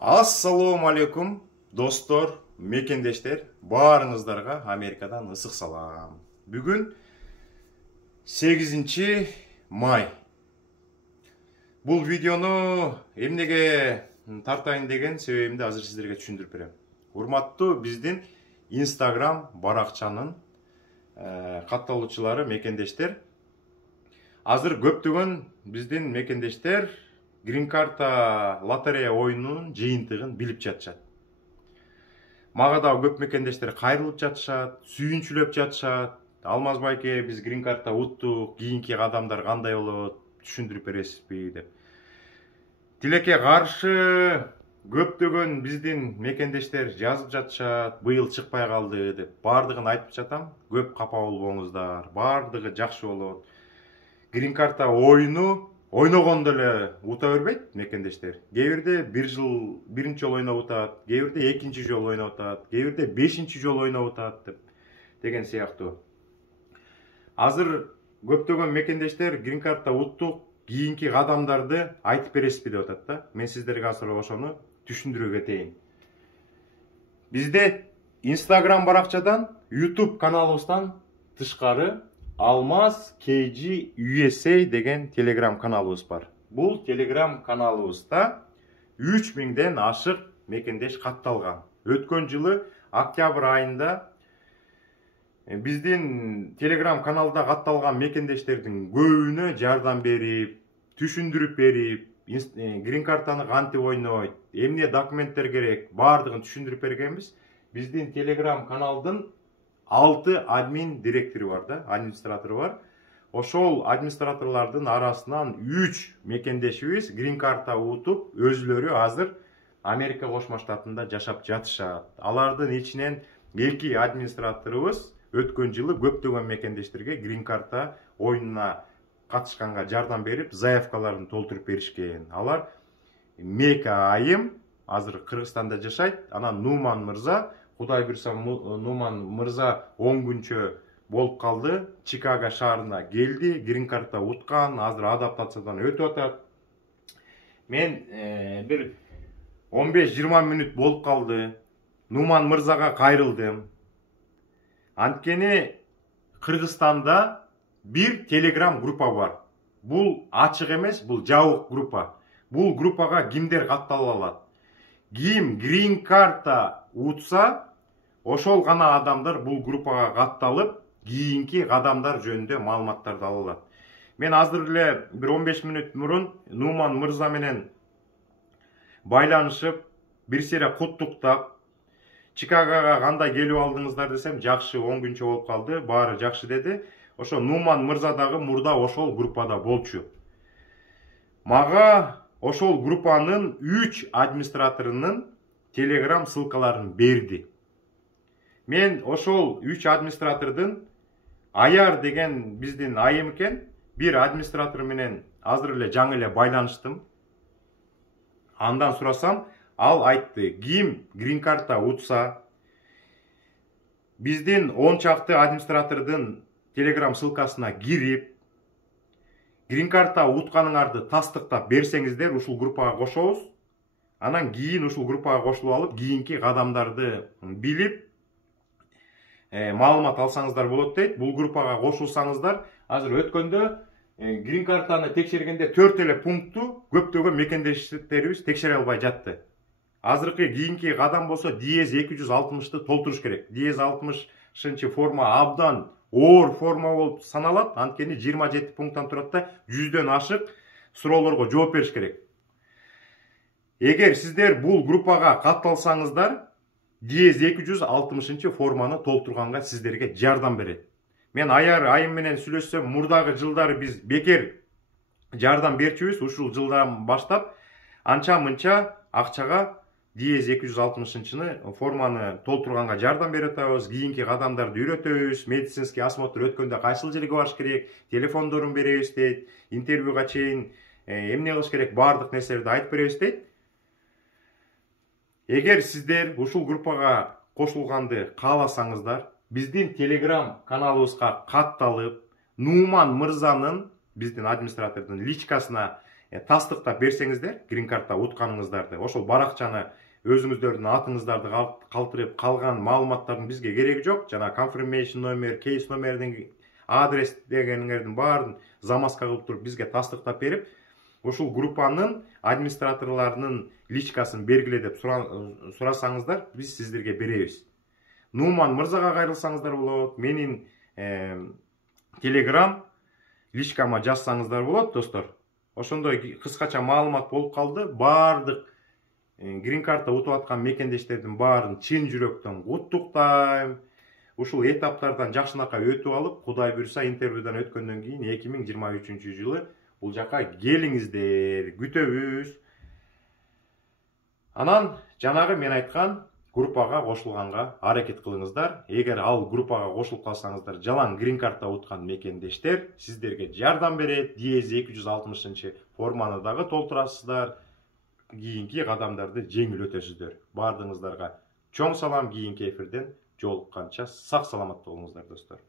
Ассалому алейкум, достор, мекендештер, баарыңыздарга Америкадан ысык салам. Бүгүн 8 май. Бул видеону эмнеге тартайын деген себебимди азыр сиздерге түшүндүрүп берем. Урматтуу биздин Instagram баракчанын катталуучулары, мекендештер. Азыр көптөгөн биздин мекендештер Green карта лотерея оюнунун жыйынтыгын билип жатышат. Мага да көп мекендештер кайрылып жатышат, сүйүнчүлөп жатышат. Алмаз байке, биз Green карта уттук, кийинки кадамдар кандай болот, түшүндүрүп бересизби деп. Тилекке каршы көптөгөн биздин мекендештер жазып жатышат, быйыл чыкпай калды деп. Бардыгын айтып жатам, көп капа болбоңуздар, бардыгы жакшы болот. Green карта оюну ойногондо эле ута бербейт мекендештер. Кээ бирде биринчи жолу ойноп утат, кээ бирде экинчи жолу ойноп утат, кээ бирде бешинчи жолу ойноп утат деген сыяктуу. Азыр көптөгөн мекендештер Green карта уттук, кийинки кадамдарды айтып бересизби деп атат да. Мен сиздерге азыр ошону түшүндүрүп кетейин. Бизде Instagram баракчадан, YouTube каналыбыздан тышкары Алмаз KG USA деген телеграм каналыбыз бар. Бул телеграм каналыбызда 3000ден ашык мекендеш катталган. Өткөн жылы октябрь айында биздин телеграм каналда катталган мекендештердин көбүнө жардам берип, түшүндүрүп берип, Green картаны кантип ойнойт, эмне документтер керек, бардыгын түшүндүрүп бергенбиз. Биздин телеграм каналдын 6 админ директору бар да, администратору бар. Ошол администраторлордун арасынан 3 мекендешибиз Green карта утуп, өзүлөрү азыр Америка Кошмо Штатында жашап жатышат. Алардын ичинен 2 администраторубуз өткөн жылы көптөгөн мекендештерге Green карта оюнуна катышканга жардам берип, заявкаларын толтуруп беришкен. Алар Мека айым азыр Кыргызстанда жашайт. Анан Нуман мырза, Кудай буйрса Нуман мырза 10 күнчө болуп калды. Чикаго шаарына келди, Green карта уткан, азыр адаптациядан өтүп атат. Мен бир 15-20 мүнөт болуп калды. Нуман мырзага кайрылдым. Анткени Кыргызстанда бир телеграм группа бар. Бул ачык эмес, бул жабык группа. Бул группага кимдер каттала алат? Ким Green карта утса, ошол гана адамдар бул группага катталып, кийинки кадамдар жөнүндө маалыматтарды ала алат. Мен азыр эле бир 15 мүнөт мурун Нуман мырза менен байланышып, бир сере куттуктап, Чикагога кандай келип алдыңыздар десем, жакшы, 10 күнчө болуп калды, баары жакшы деди. Ошо Нуман мырза дагы мурда ошол группада болчу. Мага ошол группанын 3 администраторунун телеграм ссылкаларын берди. Мен ошол 3 администратордун Аяр деген биздин айым экен, бир администратор менен азыр эле жаңы эле байланыштым. Андан сурасам, ал айтты, ким Green карта утса, биздин 10 чакты администратордун телеграм ссылкасына кирип, Green карта утканыңарды тастыктап берсеңиздер, ушул группага кошобуз. Анан кийин ушул группага кошулуп алып, кийинки кадамдарды билип, маалымат алсаңыздар болот дейт. Бул группага кошулсаңыздар, азыр өткөндө Green картаны текшергенде 4 эле пунктту көптөгөн мекендештерибиз текшере албай жатты. Азыркы кийинки кадам болсо диез 260-ты толтуруш керек. Диез 60-ынчы форма абдан оор форма болуп саналат. Анткени 27 пункттан турат да, 100дөн ашык суроолорго жооп бериш керек. Эгер сиздер бул группага катталсаңыздар, диез 260-ынчы форманы толтурганга сиздерге жардам берет. Мен Аяр айым менен сүйлөшсөм, мурдагы жылдары биз бекер жардам берчүбүз. Ушул жылдан баштап анча-мынча акчага диез 260-ны форманы толтурганга жардам берип атабыз. Кийинки кадамдарды үйрөтөбүз, медицинский осмотр өткөндө кайсыл жерге барыш керек, телефондорун беребиз дейт, интервьюга чейин эмне кылыш керек, баардык нерселерди айтып беребиз дейт. Эгер сиздер ушул группага кошулганды кааласаңыздар, биздин телеграм каналыбызга катталып, Нуман мырзанын, биздин администратордун личкасына тастыктап берсеңиздер, грин картта утканыңыздарды, ошол баракчаны өзүңүздөрдүн атыңыздарды калтырып калган маалыматтардын бизге кереги жок. Жана confirmation номер, кейс номердин, адрес дегениңердин баарын замазка кылып туруп бизге тастыктап берип, ушул группанын администраторлорунун личкасын бергиле деп сурасаңыздар, биз сиздерге беребиз. Нуман мырзага кайрылсаңыздар болот, менин телеграм личкама жазсаңыздар болот, достор. Ошондой кыскача маалымат болуп калды. Бардык грин карта утуп аткан мекендештердин баарын чын жүрөктөн куттуктайм. Ушул этаптардан жакшынакай өтүп алып, Кудай буйруса интервьюдан өткөндөн кийин 2023-жылы бул жака келиңиздер, күтөбүз. Анан жанагы мен айткан группага кошулганга аракет кылыңыздар. Эгер ал группага кошулуп калсаңыздар, жалаң грин карта уткан мекендештер сиздерге жардам берет. Диез 260 форманы дагы толтурасыздар. Кийинки кадамдарды жеңил өтөсүздөр. Бардыгыңыздарга чоң салам. Кийинки эфирден жолукканча сак саламатта болуңуздар, достор.